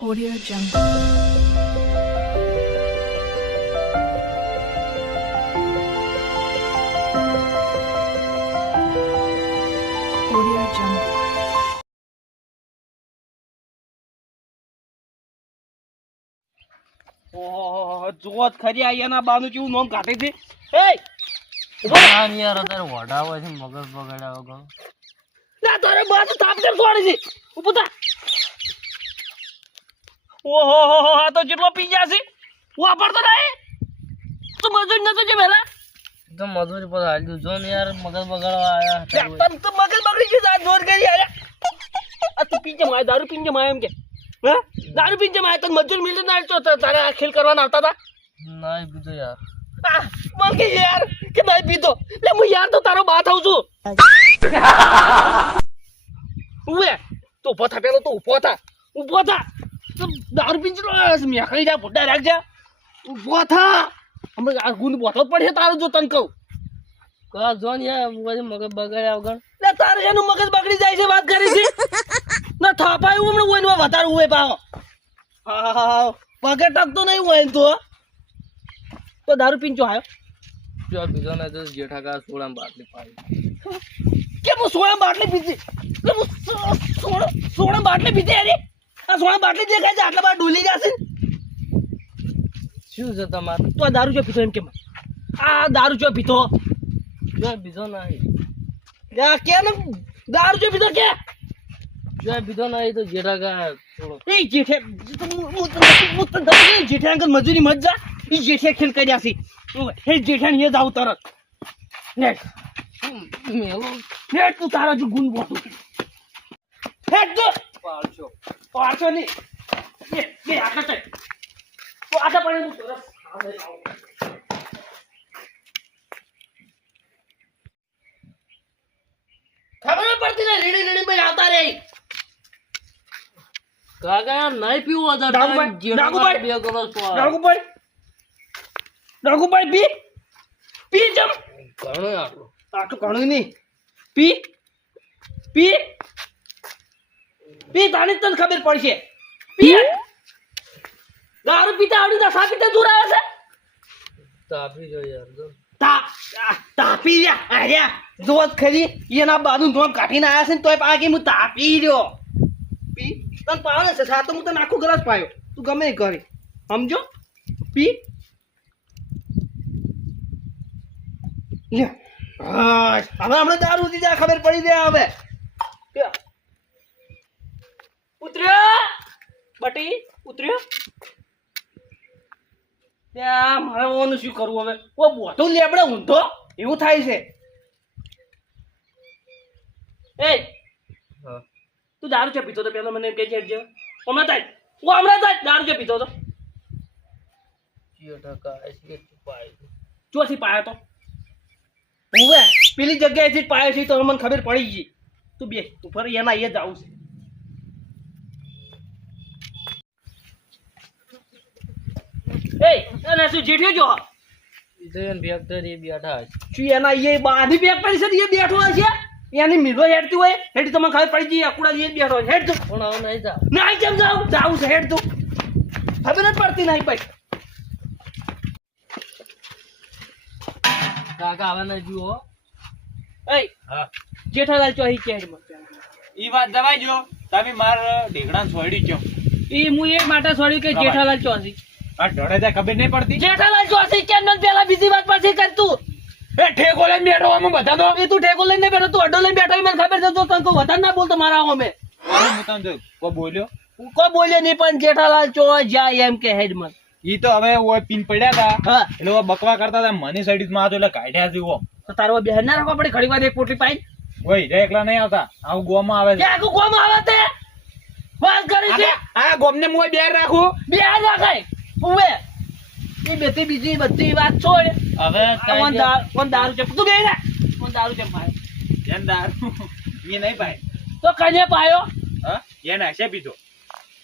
Audio Jungle. Audio Jungle. ઓહો જોત ખરી આ એના બાનું કેવું નામ કાઢે છે. એ યાર અત્યારે વઢાવે છે મગજ બગાડ્યા વગર. ના તારે બાજુ થાપ કર છોડે છે. ઉભો થા. ઓહો આ તો જેટલો પી ગયા છે વાપરતો નહીં. તું મજૂર નતો જે પહેલા તો મજૂરી પર હાલ્યું જો ને યાર મગજ બગાડવા આયા હતા. પણ તો મગજ બગડી ગયું આ જોર કરી આયા. આ તું પીજે માય દારૂ પીજે માય એમ કે હે દારૂ પીજે માય તો મજૂર મિલતો ના તો તારે આ ખેલ કરવાના આવતા હતા. નહીં પીધો યાર. મર કે યાર કે નહીં પીતો લે હું યાર તો તારો બા થાઉં છું. ઉવે તો ઉભો થા પેલો તો ઉભો થા તો દારૂ પીંચલો મેખડી જા બુड्ढा રાખજા ઉભો થા. હમણાં આ ગુંદ બોટલ પડે તારું જો તને કહું. કા જો ને યાર મગજ બગાડ્યા વગર. લે તારે એનું મગજ બગડી જાય છે વાત કરી છે ના થાપાયું હમણાં ઓઈનમાં વધારે ઉવે પાહો. હા પગે ટકતો નહીં હોય તો દારૂ પીંચો આવ્યો જો પીધો ને તો જેઠા કા સોળામાં બાટલી પાડી. કે હું 16 બાટલી પીધી લે હું 16 બાટલી પીધી અરે આ 16 બાટલી દેખાય છે આટલા બાર ડોલી જશે ને. શું છે તમારે? તો આ દારૂ જો પીતો એમ કેમ આ દારૂ જો પીતો જો પીધો નહીં. કે ને દારૂ જો પીતો કે જો પીધો નહીં તો જેઠા કા થોડો. એ જેઠે જેઠે અંકલ મજૂરી મત જા એ જેઠે ખેલ કર્યા છે હે જેઠે ને જાવ તરત નેટ મેલો નેટ તું તારા જો ગુણ બોતું હેડ જો પાછો નહીં બે આખા ચાલ તો આખા પડે હું તરત ખબર પડતી ને લીડી ભાઈ આવતા રે. કાકા યાર નહીં પીવું હતા. ડાકુભાઈ, બે કરોડ તો ડાકુભાઈ પી જમ ઘણો આટલો. આટલું ઘણું નહીં પી પી પી તાને તને ખબર પડશે. પી દારૂ પીતા આવડી તો સા પીતા દૂર આવે છે તાપી જો યાર જો. તાપી રહ્યા અરે જોત ખરી એના બાજુ ધોમ કાઢીને આવ્યા છે ને તોય પાકી હું તાપી રહ્યો. પી તને પાવે છે સા તો હું તને આખો ગ્લાસ પાયો તું ગમે એ કરી સમજો. પી લે હા હવે હમણાં દારૂ દીધા ખબર પડી દે હવે ઉતર્યો બટી ઉતર્યો. ત્યાં મારે ઓનું શું કરવું હવે ઓ બોધું લેબડે ઊંધો એવું થાય છે. એ હા તું દારૂ છે પીતો તો પેલો મને એમ કે છે હમણાં થાય દારૂ છે પીતો તો જેઠા કા આઈસી પાઈ. ચોથી પાયો તો હવે પેલી જગ્યાએથી જ પાયો છે તો મને ખબર પડી ગઈ. તું બે ઉપર એના એ જ આવું છે. એ એના શું જેઠ્યો જો ઇધન ફેક્ટરી બેઠા છે. શું એના એ બાધી પેક પડી છે એ બેઠો હશે એની મિલો હેડતી હોય હેડ તો મને ખબર પડી ગઈ અકુડા એ જ બેઠો હોય હેડ તું પણ હવે નહીં જા. ના કેમ જાવું છે હેડ તું ખબર જ પડતી નહીં ભાઈ. કાકા હવે નહીં જુઓ. એ હા જેઠાલાલ ચોહી કે હેડ ઈ વાત દવાઈ જો તમે માર ઢેગડા છોડી છો એ હું એ માટે છોડ્યું કે જેઠાલાલ ચોહી આ ઢોળે જાય ખબર નહીં પડતી. જેઠાલાલ ચોહી કેમ ન પેલા બીજી વાત પછી કર તું એ ઠેકો લઈને બેઠો અમે બધા તો એ તું ઠેકો લઈને બેઠો તું અડ્ડો લઈને બેઠો એ મને ખબર છે તો તને કોઈ વધારે ના બોલતો મારા અમે હું તને જો કોઈ બોલ્યો કોઈ બોલ્યો નહીં પણ જેઠાલાલ ચો જાય એમ કે હેડ મત ઈ તો હવે ઓય પીન પડ્યા હતા હા એટલે ઓય બકવા કરતા હતા મને સાઈડ માં તો એટલે કાઢ્યા જેવો તો તારો બહેન ના રાખવા પડે ઘડી વાર એક પોટલી પાઈ ઓય રે એકલા નહીં આવતા આવું ગોમાં આવે કે છે આખું કોમ આવે તે વાત કરી છે આ ગોમને હું બેર રાખું બે રાખાય ઉવે એ બેથી બીજી બધી વાત છોડ હવે કોણ દારૂ છે તું બે ને કોણ દારૂ છે પાયો એન દારૂ ઈ નહીં ભાઈ તો કને પાયો હા એ નાશે પીધો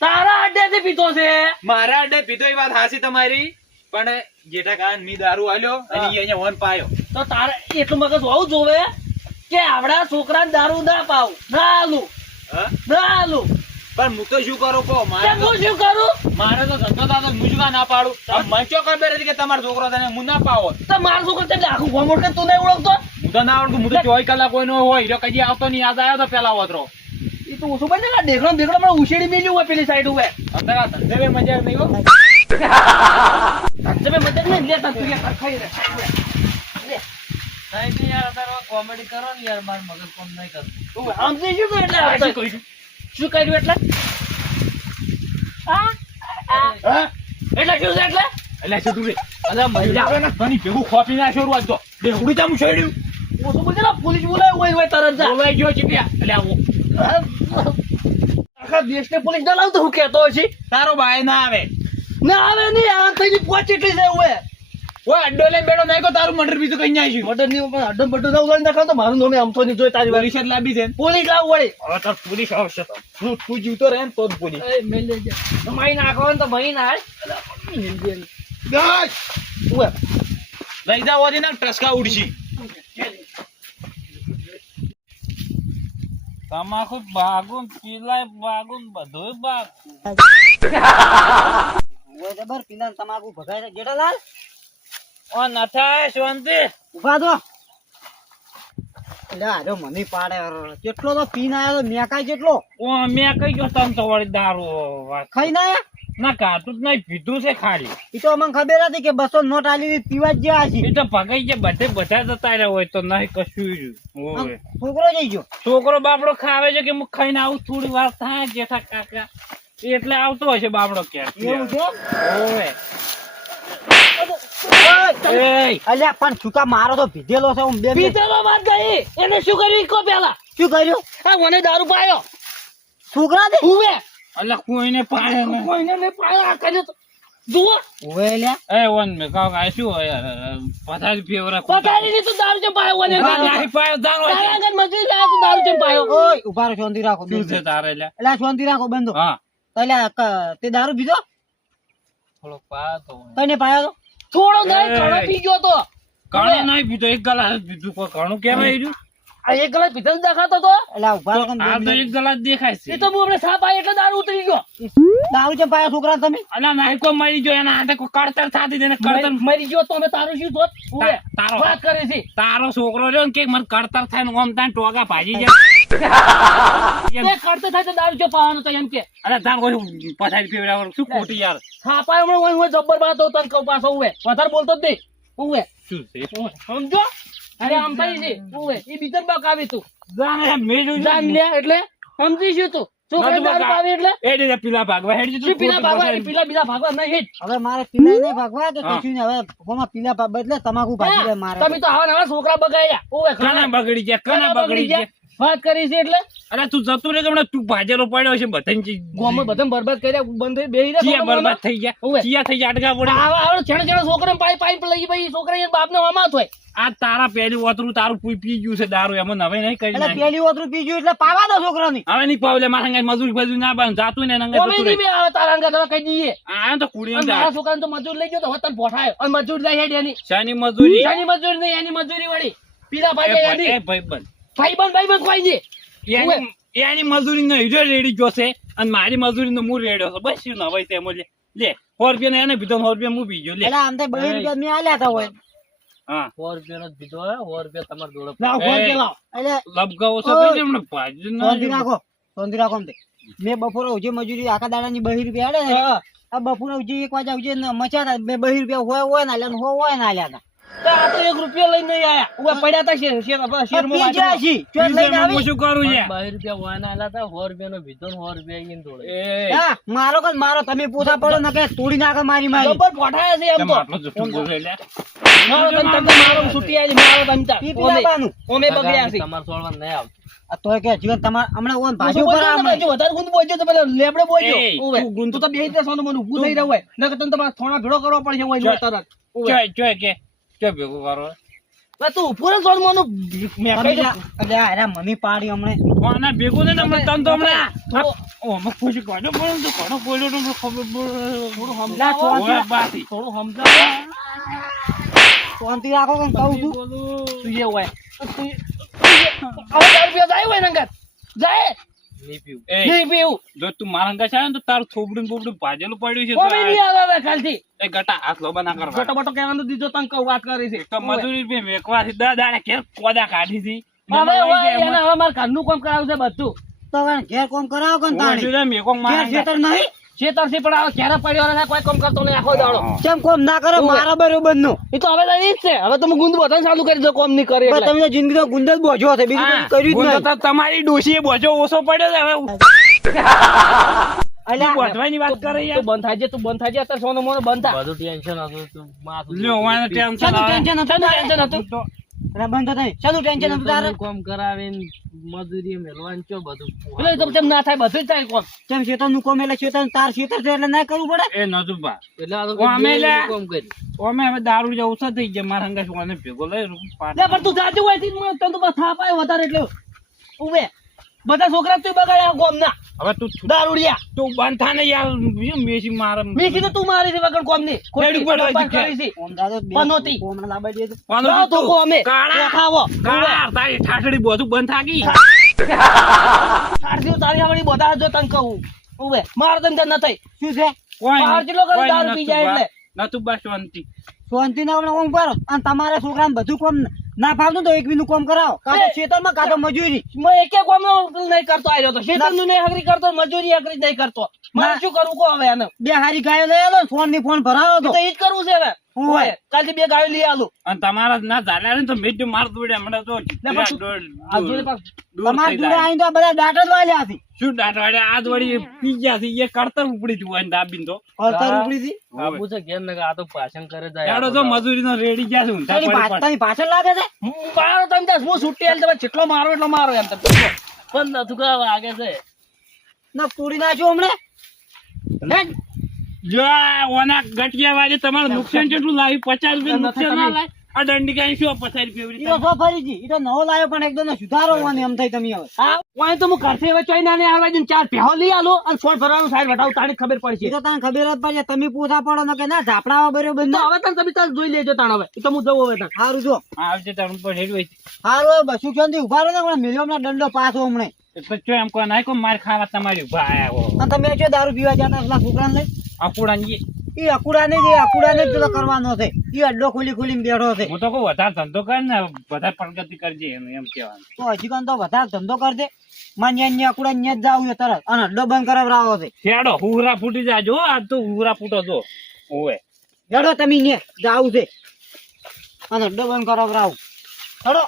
તારા અડ્ડેથી પીતો છે મારા અડે પીધો એ વાત હાસી તમારી પણ જેઠા કાન મી દારૂ આલ્યો અને ઈ અહીંયા વન પાયો તો તારે એટલું મગજ હોવું જોવે કે આવડા છોકરાને દારૂ ના પાવું ના આલું હા ના આલું પણ હું તો શું કરું કહો તે હું શું કરું મારે તો ધંધો થતો હું શું કામ ના પાડું મને શું ખબર હતી કે તમારો છોકરો તને હું ના પાવો તો મારું છોકરો તે આખું ગોમોટ કે તું નહીં ઓળખતો હું તો ના આવડતું હું તો 24 કલાક કોઈનો હોય હીરો કદી આવતો નહીં યાદ આવ્યો તો પેલા વતરો એ તો ઓછું બને ને દેખડો દેખડો મને ઉછેડી મેલ્યું હોય પેલી સાઈડ ઉપર અંદર આ ધંધે બે મજા નહીં હો તમે મદદ નહીં લેતા તું યાર ખાઈ રે સાહેબ યાર અત્યારે કોમેડી કરો ને યાર મારું મગજ કોમ નહીં કરતું તું સમજી શું એટલે શું કર્યું એટલે હા એટલે શું છે એટલે એટલે શું તું અલા મહિલા આવે ને ઘણી ભેગું ખોપી નાખ્યો રૂ આજ તો દેવડી જામ છેડ્યું ઓછું બોલે ને પોલીસ બોલાય હોય તરત જા બોલાઈ ગયો છે એટલે આવું આખા દેશને પોલીસ ના લાવતો હું કહેતો હશે તારો બાય ના આવે ના આવે નહીં આ થઈ પહોંચ એટલી જાય હોય ઓય અડ્ડો લઈને બેઠો નાખ્યો તારું મર્ડર બીજું કઈ ના આવ્યું મર્ડર ની અડ્ડો બડ્ડો ના ઉલાડી નાખો તો મારું નામે આમતો નહીં જોઈ તારી પોલીસ જ લાવી છે પોલીસ લાવ વળી હવે તાર પોલીસ આવશે તો તું જીવતો રહે ને તો જ પોલીસ એ મેલ લેજે મહી નાખો ને તો મહી ના બસ લઈ જાવ ઓદી ના ટસકા ઉડશી તમાકુ બાગુન પીલાય બાગુન બધું બાગ ઓય જબર પીલા તમાકુ ભગાય છે જેઠાલાલ ઓ નથાય શાંતિ ઉભા થો એટલે આજો મને પાડે કેટલો તો પીને આયો તો મેકાય જેટલો ઓ મેં કઈ ગયો તમ તો વળી દારૂ વાત ખાઈ ના ના કાતું જ નહીં પીધું છે ખાલી એ તો અમને ખબર હતી કે 200 નોટ આલી પીવા જ જ્યાં છે એ તો ભગાઈ ગયા બધા જતા રહ્યા હોય તો નહીં કશું જ હોય છોકરો જઈ ગયો છોકરો બાપડો ખાવે છે કે હું ખાઈને આવું થોડી વાર થાય જેઠા કાકા એટલે આવતો હશે બાપડો ક્યાં એવું છે ઓય ઓય, એય અલ્યા પણ છૂટા મારો તો ભીધેલો છે હું બે પીતેલો વાત ગઈ એને શું કર્યું કો પેલા શું કર્યું આ મને દારૂ પાયો છોકરા દે ઉવે અલ્યા કોઈને પાડે નહીં કોઈને મે પાયો આ કર્યો તો જુઓ ઓય લ્યા એ વન મે કાકા શું હોય પથારી ફેવરા પતારી ની તો દારૂ ચમ પાયો મને નહીં પાયો જાણો તારા આગળ મજૂરી લાયા તો દારૂ ચમ પાયો ઓય ઉભા રહો શાંતિ રાખો શું છે તારે લ્યા એટલે શાંતિ રાખો બંધો હા તે દારૂ પીધો થોડો પાયો તો કઈને પાયો તો થોડો નહીં ઘણો પી ગયો તો ઘણો નહીં પીધો એક ગ્લાસ પીધું કોઈ ઘણું કેવાય રહ્યું આ એક ગ્લાસ પીધો દેખાતો તો એટલે ઉભા રહો આ તો એક ગ્લાસ દેખાય છે એ તો હું હમણાં સાપ આયો એટલે દારૂ ઉતરી ગયો દારૂ ચમ પાયો છોકરા તમે અલ્યા નાઈ કોઈ મરી ગયો એના હાથે કોઈ કડતર થાતી તેને કડતર મરી ગયો તો અમે તારું શું થોત ઉવે તારો વાત કરે છે તારો છોકરો રહ્યો ને કે મને કડતર થાય ને ઓમ તાન ટોગા ભાજી જાય તે કરતે થાય તો દારૂ ચમ પાવાનો તો એમ કે અરે તાન કોઈ પથારી ફેવરા શું ખોટી યાર સાપ આયો હમણાં હું જબ્બર બાત હતો તને કહું પાછો ઉવે વધારે બોલતો જ નહીં ઉવે શું છે સમજો અરે આમ થઈ છે ઉવે એ બીજર બાક આવી તું જાણે મેલું જાન લે એટલે સમજી શું તું છોકરા દારૂ પાવે એટલે એ દે પીલા ભાગવા હેડી શું પીલા ભાગવા પીલા બીજા ભાગવા નહીં હિટ હવે મારે પીલા નહીં ભાગવા કે હા. કશું નહીં હવે ભગવાનમાં પીલા બદલે તમાકુ ભાજી દે મારે તમે તો આવા નવા છોકરા બગાડ્યા ઓવે કના બગડી ગયા કના બગડી ગયા વાત કરી છે એટલે અરે તું જતું રે હમણાં તું ભાજેલો પડ્યો છે બધાને ગોમાં બધા બરબાદ કર્યા બંધ બેહી રહ્યા ચિયા બરબાદ થઈ ગયા ઓવે. ચિયા થઈ ગયા અટકા પડે આવા છેડા છેડા છોકરા પાઈ પાઈ લઈ ભાઈ છોકરા બાપને હમાત હોય આ તારા પહેલી વતરું તારું પી ગયું છે દારૂ એમાં નવે નહીં કરી એટલે નાખી. પેલી ઓતરું પીજું એટલે પાવા દો છોકરાની હવે નહીં પાવલે મારા અંગાત મજૂરી ફજૂરી ના બાંધ જાતું ને એના અંગાત અમે જતું નહીં રહે. બે આવે તારા અંગા તમે કહી દઈએ આ તો કુડી અને મારા છોકરાને તો મજૂર લઈ ગયો તો હવે તને પોઠાયો અને મજૂર લઈ હેડ એની શાની મજૂરી એની મજૂરી નહીં એની મજૂરી વળી પીલા ભાઈ એ એની ભાઈબંધ ભાઈબંધ કોઈ દે એની મજૂરી નો હીરો રેડી ગયો છે અને મારી મજૂરી નો હું રેડ્યો છું બસ શું ના ભાઈ તેમ લે 100 રૂપિયા એને પીધો 100 રૂપિયા હું પી ગયો લે એટલે આમ તો 2 રૂપિયા મેં આલ્યા તા હોય હા 100 રૂપિયા જ પીધો 100 રૂપિયા તમારે જોડે લાવ ફોન કે લાવ એટલે લબગાવો છો ઓય. કઈ એમને ભાજી શાંતિ ના રાખો શાંતિ રાખો આમ તે. મેં બપોરે ઉજે મજૂરી આખા દાડાની 2 રૂપિયા આલે ને આ બપોરે ઉજે 1 વાગ્યા ઉજે મચાતા 2 રૂપિયા હોય ને આલ્યા હોય ને આલ્યા તા તો આ તો 1 રૂપિયો લઈને નહીં આયા ઉભા પડ્યા તા શેર પી ગયા છી ચોટ લઈને આવી હું શું કરું છે 2 રૂપિયા વાના આલા તા 100 રૂપિયાનો ભીતો 100 રૂપિયા ઈન જોડે એ હા મારો કદ મારો તમે પોતા પડો ને કે તોડી નાખો મારી મારી જબર પોઠાયા છે એમ તો આટલો જુઠ્ઠું બોલે લે મારો તને મારો છૂટી આવી મારો તમતા પી પીલાવાનું ઓમે બગડ્યા છે તમારે છોડવા નહીં આવતું આ તોય કે જીવન તમાર હમણાં ઓન ભાજી ભાજી ઉપર ઉપર જો વધારે ગુંદ બોલજો તો પેલા લેબડે બોલજો એ, ઓવે તું ગુંદ- તું તો બેહી જશો તો મને ઊભું થઈ રહ્યો હોય નકર તને તમારા થોડા ભેળો કરવો પડશે હોય ચાલ. તરત ઓવે ચોય કે ચોય ભેગું કરો હવે તું ઉપર જ મને મેકાઈ જા અરે આ મમ્મી પાડી હમણે આના ભેગું ને તમે તન તો હમણાં થોડો- ઓ મત ખુશી કાઢો પણ તો ઘણો બોલ્યો તો મને ખબર થોડું લા, સમજાવો થોડા- ઓય બાથી થોડું સમજાવો શાંતિ રાખો કે કહું છું તું એ હોય તું હવે 10 રૂપિયા જાય હોય ને અંગત જાય એ, નહીં પીવું જો તું મારા અંગા છે ને તો તારું થોબડું બોબડું ભાજેલું પડ્યું છે તો કોમી નહીં આવે હવે કાલથી એ ગટા હાથ લોબા ના કરવા ગોટો બોટો કહેવાનું દીધો તને કહું વાત કરી છે તો મજૂરી બે મેકવાથી દાડા ઘેર કોદા કાઢી હતી હવે એને હવે મારે ઘરનું કામ કરાવવું છે બધું તો હવે ઘેર કોમ કરાવો કે તાણી મેકો ઘેર ખેતર નહીં ખેતરથી પણ આવે ક્યારે પડ્યો રહે કોઈ કામ કરતો નહીં આખો દાડો કેમ કોમ ના કરો મારા બરોબર નું એ તો હવે તો ઈ જ છે હવે તમે ગુંદ બધાને ચાલુ કરી દો કોમ નહીં કરે એટલે. તમે જિંદગી તો ગુંદ જ બોજો હશે બીજું કંઈ કર્યું જ નહીં તમારી ડોશીએ બોજો ઓછો પડ્યો છે હવે અલ્યા બોધવાની વાત કરે તું યાર બંધ થાય છે તું બંધ થાય છે અત્યારે સોનો મોનો બંધ થાય લ્યો વાને ટેન્શન શાનું ટેન્શન હતું તારે? ટેન્શન હતું અરે બંધ થાય શાનું ટેન્શન હતું તારે એટલે તો તેમ ના થાય બધું જ થાય કોમ કેમ શેતર નું કોમ એટલે શેતર તાર શેતર છે એટલે ના કરવું પડે એ નતું બા અમે હવે દારૂ જે ઓછા થઈ ગયા મારા હંગા સોને ભેગો લઈ લે પણ તું જાજુ હોય થી તને તો બસ થાપ આવ્યો વધારે એટલે ઉભે બધા છોકરા તું બગાડ્યા કોમ ના હવે તું દારૂડિયા તું બંધ થા ને યાર મેસી મારે મેં કીધું તું મારી છે વગર કોમ ની ખેડૂત પડવા ખોટી છે. કરી છે કોમ દાદો પનોતી. કોમ લાવવા દે તો લાવો તો કો અમે કાળા ખાવો કાળા તારી ઠાઠડી બધું બંધ થાકી સારથી તારી આવડી બધા જો તને કહું ઉભે મારે તેમ ન થઈ શું છે બહાર જેટલો કરે દારૂ પી જાય એટલે નતું બા શાંતિ શાંતિ ના આપણે કોમ કરો અને તમારા છોકરાને બધું કોમ ના ફાવતું તો એક બીનું કોમ કરાવો કાં તો ખેતરમાં કાં તો મજૂરી મેં એકે કોમ નહીં કરતો આવ્યો તો શેતરનું નહીં હગરી કરતો મજૂરી હગરી નહીં કરતો મારે શું કરવું કો હવે આને બે હારી ગાયો લઈ આલો ફોન ની ફોન ભરાવો તો તો ઈ જ કરવું છે હવે ઓય. કાલથી 2 ગાયો લઈ આલું અને તમારા ના ચાલ્યા ને તો મેં જો માર દોડ્યા હમણાં તો આ જોડે પાછું તમારા જોડે આઈને તો આ બધા દાંત જ વાલ્યા હતી શું દાટવાડે આ વળી પી ગયા છે એ કડતર ઉપડી તું હોય દાબીને તો અડતર ઉપડી હતી યાડો તો મજૂરી નો રેડી ગયા છે ઊંધા પડી પડી. તારી પાછળ લાગે છે હું મારો તમે દસ હું છૂટી આલી તમે જેટલો મારો એટલો મારો એમ તમે પણ નતું કા વાગે છે ના તોડી નાખ્યો હમણે જો આ ઓના ગટિયા વાળી તમારું નુકસાન કેટલું લાવી 50 રૂપિયા નુકસાન ના લાય આ દંડી કાંઈ શું 50 રૂપિયા ઈ તો સો ફરી ગઈ ઈ તો નવો લાવ્યો પણ એકદમ સુધારો હોવાનો એમ થઈ તમે હવે હા કોઈ તો હું ઘરથી હવે ચોઈ નાને આવવા દઉં 4 પહેો લઈ આલો અને ફોન ભરવાનું સાઈડ વટાવું તાણી ખબર ઈ પડશે તો તને ખબર જ પડશે તમે પૂછા પડો ને કે ના ઝાપડા બરોબર તો ના હવે તને તમે તાર જોઈ લેજો તાણ હવે ઈ તો હું જવું હવે તાણ સારું જો આવજે તારું પર હેડ હોય સારું હવે બસુ શાંતિ ઉભા રહો ને હમણાં મિલિયમ દંડો પાછો હમણે એટલે ચો એમ કોઈ નાખો માર ખાવા તમારી ઉભા આયા હો અને તમે જો દારૂ પીવા જતા પેલા છોકરાને લઈ અપુડાની ઈ અકુડાને જ પેલો કરવાનો છે ઈ અડ્ડો ખોલી ખોલીને બેઠો છે હું તો કહું વધારે ધંધો કર ને વધારે પ્રગતિ કરજે એનું એમ કહેવાનું તો હજી કાન તો વધારે ધંધો કરજે માં ન્યા અકુડા ન્યા જ જાવું છે તરત અને અડ્ડો બંધ કરાવરાવો છે શેડો હુરા ફૂટી જાજો આજ તો હુરા ફૂટો જો ઓવે હેડો તમે ને જાવું છે અને અડ્ડો બંધ કરાવરાવું હેડો